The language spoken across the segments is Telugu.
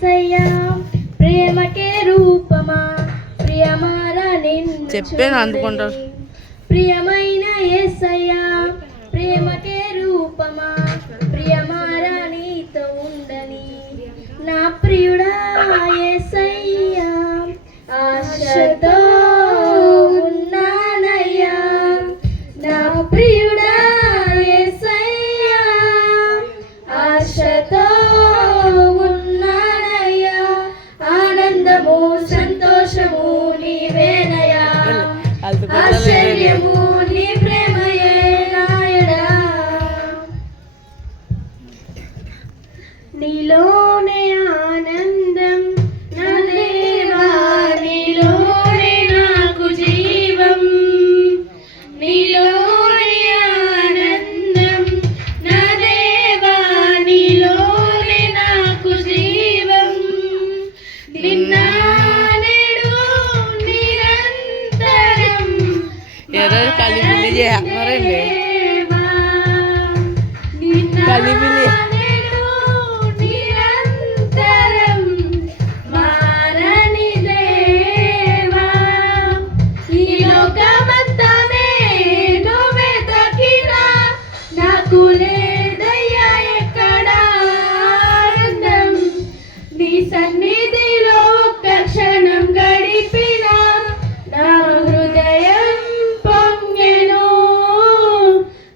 యేసయ్యా ప్రేమకే రూపమా ప్రియమారా నిన్ను చెప్పేది అందుకుంటారు. ప్రియమైన యేసయ్యా ప్రేమకే రూపమా ప్రియమారా నీతో ఉండని నా ప్రియుడా యేసయ్యా ఆశతో ఉన్నానయ్యా నా ప్రియుడా యేసయ్యా ఆశతో ఉన్నానయ్యా ఆనందము సంతోషము నీవేనయ్యా ఆశ్చర్యము నీ ప్రేమయే నాయడా నీలోనే ఆనందం నా దేవా నీలోనే నాకు జీవం నీలోనే ఆనందం నా దేవా నీలోనే నాకు జీవం నిన్న నేడు నిరంతరం ఎవరు కలిపిల్లి చేస్తున్నారండి కలిపిల్లి సన్నిధిలో ఒక్క క్షణం గడిపిన నా హృదయం పొంగెను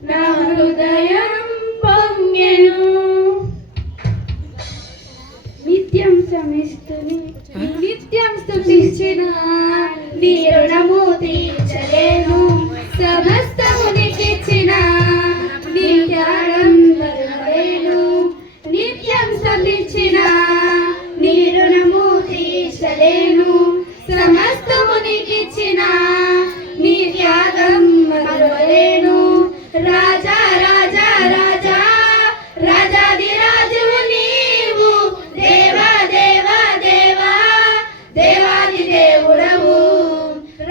నా హృదయం పొంగెను నిత్యం స్తుతించిన నీ రుణము తీర్చలేను సమస్తము నీకిచ్చిన నీ త్యాగం మరువలేను నిత్యం స్తుతించిన నీ రుణము తీర్చలేను సమస్తము నీకిచ్చిన నీ త్యాగం మరువలేను రాజా రాజా రాజా రాజాది రాజువు నీవు దేవా దేవా దేవా దేవాది దేవుడవు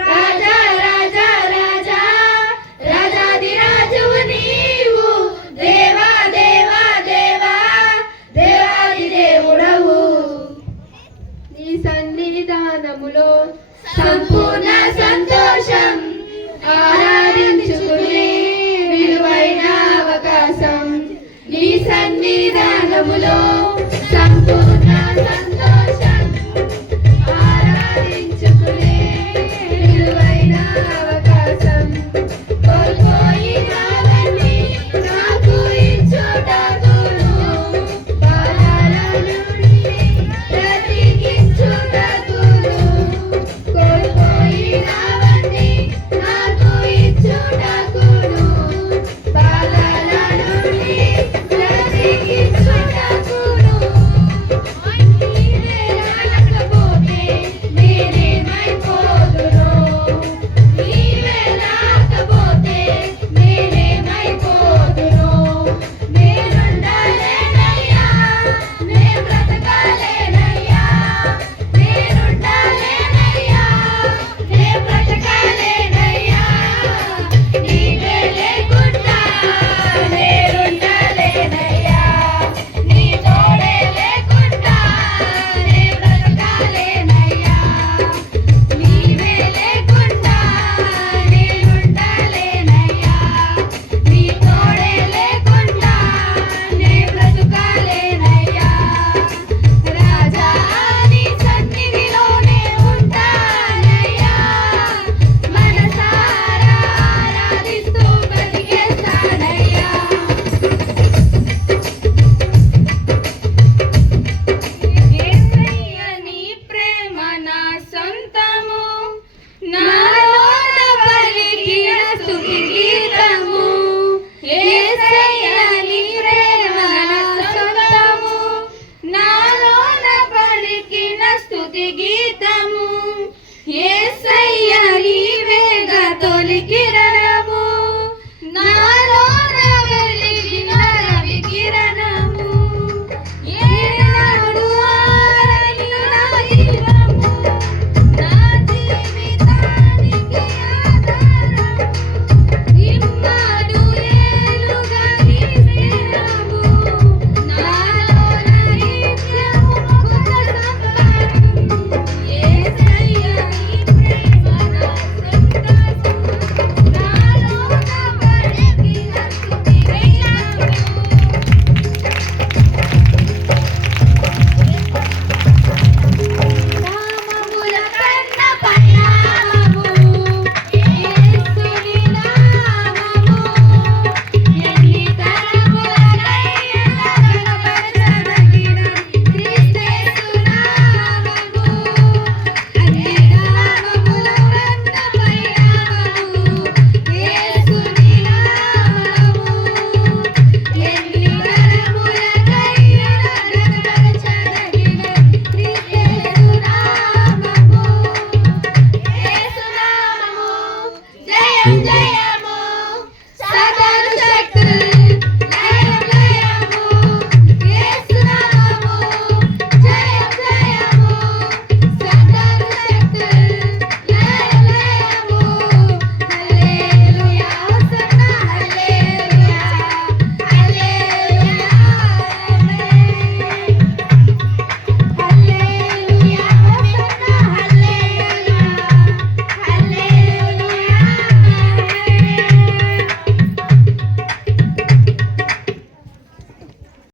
రాజా రాజా రాజా రాజాది రాజువు నీవు దేవా దేవా దేవా దేవాది దేవుడవు నీ సన్నిధానములో సంపూర్ణ సంతోషం ఆరాధించుకునే విలువైన అవకాశం నీ సన్నిధానములో సంపూర్ణ సంతోషం ఆరాధించుకునే విలువైన అవకాశం కోల్పోయినవన్నీ నాకు ఇచ్చుటకును బాధల నుండి బ్రతికించుటకును కోల్పోయినవన్నీ నాకు ఇచ్చుటకును బాధల నుండి బ్రతికించుటకును నీవే రాకపోతే నేనేమైపోదును నీవే రాకపోతే నేనేమైపోదును నేనుండాలేనయ్యా నే బ్రతకాలేనయ్యా నేనుండాలేనయ్యా నే బ్రతకాలేనయ్యా నీవే లేకుండా నేనుండాలేనయ్యా నీ తోడే లేకుండా నే బ్రతకాలేనయ్యా నీవే లేకుండా నేనుండాలేనయ్యా నీ తోడే లేకుండా నే బ్రతకాలేనయ్యా రాజా నీ సన్నిధిలోనే ఉంటానయ్యా మనసారా ఆరాధిస్తూ బ్రతికేస్తానయ్యా యేసయ్య నీ ప్రేమ నా సొంతము నాలోన పలికిన స్తుతి గీతము యేసయ్య నీ ప్రేమ నా సొంతము నాలోన పలికిన స్తుతి గీతము యేసయ్య నీవేగా తొలికి